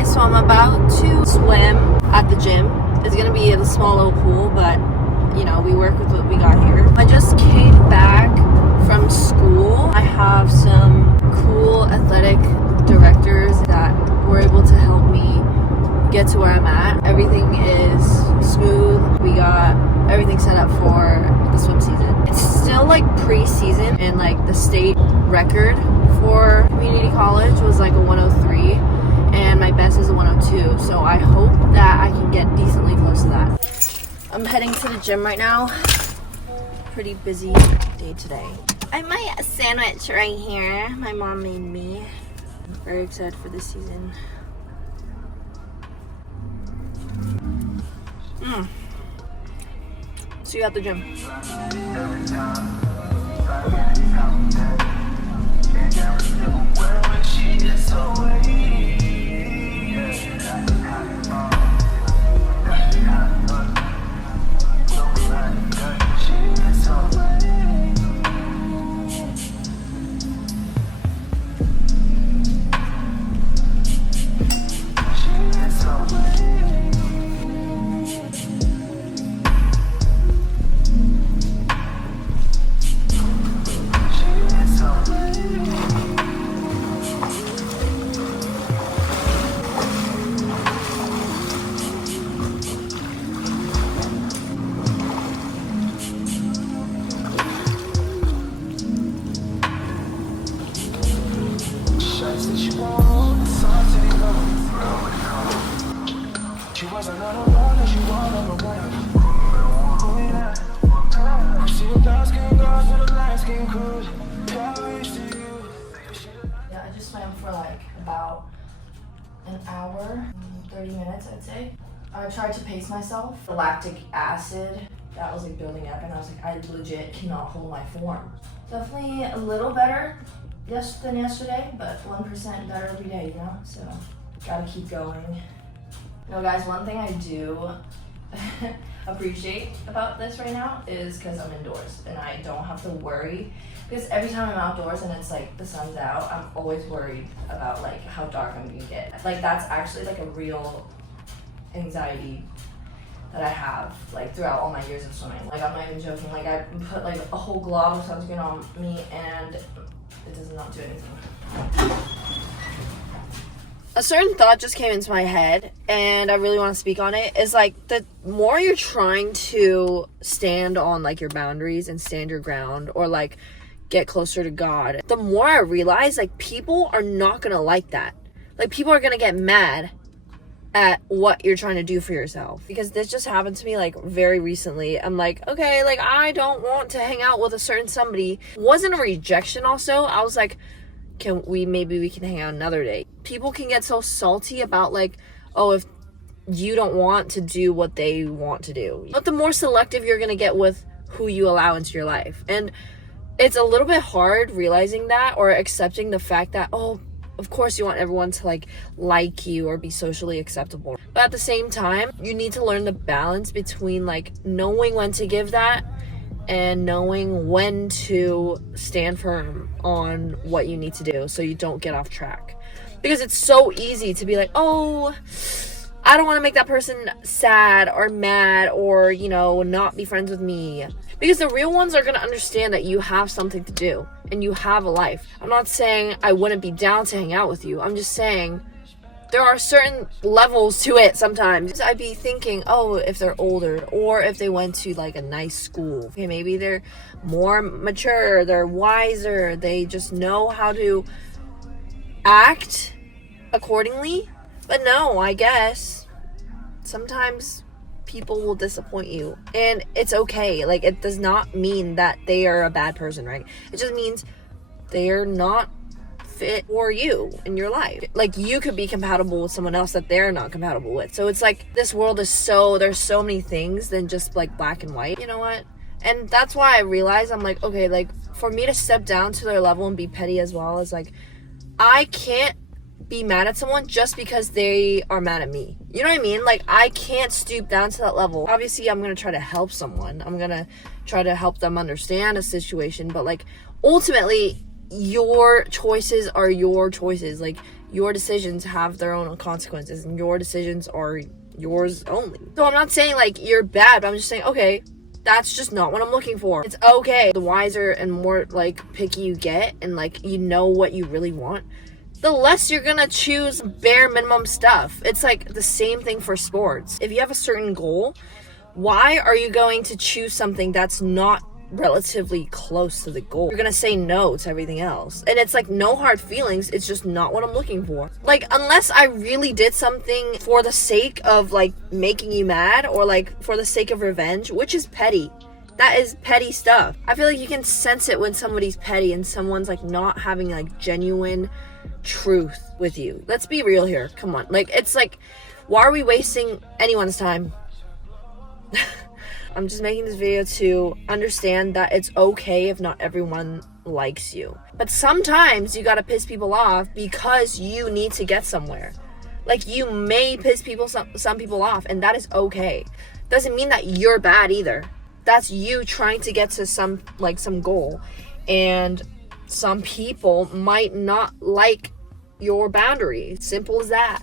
guys, so I'm about to swim at the gym. It's gonna be in a small little pool, but you know, we work with what we got here. I just came back from school. I have some cool athletic directors that were able to help me get to where I'm at. Everything is smooth. We got everything set up for the swim season. It's still like pre-season, and like the state record for community college was like a 103, and my best is a 102, so I hope that I can get decently close to that. I'm heading to the gym right now. Pretty busy day today. I have my sandwich right here. My mom made me. I'm very excited for this season. See you at the gym. Yeah, I just swam for like about an hour, 30 minutes I'd say. I tried to pace myself. The lactic acid that was like building up, and I was like, I legit cannot hold my form. Definitely a little better than yesterday, but 1% better every day, you know? So gotta keep going. You know, guys, one thing I do appreciate about this right now is because I'm indoors and I don't have to worry, because every time I'm outdoors and it's like the sun's out, I'm always worried about like how dark I'm gonna get. Like that's actually like a real anxiety that I have like throughout all my years of swimming. Like I'm not even joking, like I put like a whole glob of sunscreen on me and it does not do anything. A certain thought just came into my head, and I really want to speak on it. Is like the more you're trying to stand on like your boundaries and stand your ground, or like get closer to God, the more I realize like people are not gonna like that. Like people are gonna get mad at what you're trying to do for yourself. Because this just happened to me like very recently. I'm like, okay, like I don't want to hang out with a certain somebody. Wasn't a rejection also. I was like, maybe we can hang out another day. People can get so salty about like, oh, if you don't want to do what they want to do. But the more selective you're gonna get with who you allow into your life. And it's a little bit hard realizing that, or accepting the fact that, oh, of course you want everyone to like you or be socially acceptable. But at the same time, you need to learn the balance between like knowing when to give that and knowing when to stand firm on what you need to do so you don't get off track. Because it's so easy to be like, oh, I don't want to make that person sad or mad or, you know, not be friends with me. Because the real ones are going to understand that you have something to do and you have a life. I'm not saying I wouldn't be down to hang out with you. I'm just saying there are certain levels to it sometimes. I'd be thinking, oh, if they're older or if they went to like a nice school. Okay, maybe they're more mature, they're wiser, they just know how to act accordingly. But no, I guess sometimes people will disappoint you, and it's okay. Like it does not mean that they are a bad person, right? It just means they're not fit for you in your life. Like you could be compatible with someone else that they're not compatible with. So it's like this world is there's so many things than just like black and white. You know what? And that's why I realized I'm like, okay, like for me to step down to their level and be petty as well, as like I can't be mad at someone just because they are mad at me. You know what I mean? Like I can't stoop down to that level. Obviously I'm gonna try to help someone. I'm gonna try to help them understand a situation, but like ultimately your choices are your choices. Like your decisions have their own consequences, and your decisions are yours only. So I'm not saying like you're bad, but I'm just saying, okay, that's just not what I'm looking for. It's okay. The wiser and more like picky you get, and like you know what you really want, the less you're gonna choose bare minimum stuff. It's like the same thing for sports. If you have a certain goal, why are you going to choose something that's not relatively close to the goal? You're gonna say no to everything else. And it's like no hard feelings, it's just not what I'm looking for. Like, unless I really did something for the sake of like making you mad, or like for the sake of revenge, which is petty. That is petty stuff. I feel like you can sense it when somebody's petty and someone's like not having like genuine truth with you. Let's be real here. Come on. Like, it's like, why are we wasting anyone's time? I'm just making this video to understand that it's okay if not everyone likes you. But sometimes you gotta piss people off because you need to get somewhere. Like, you may piss some people off, and that is okay. Doesn't mean that you're bad either. That's you trying to get to some goal. And some people might not like your boundaries. Simple as that.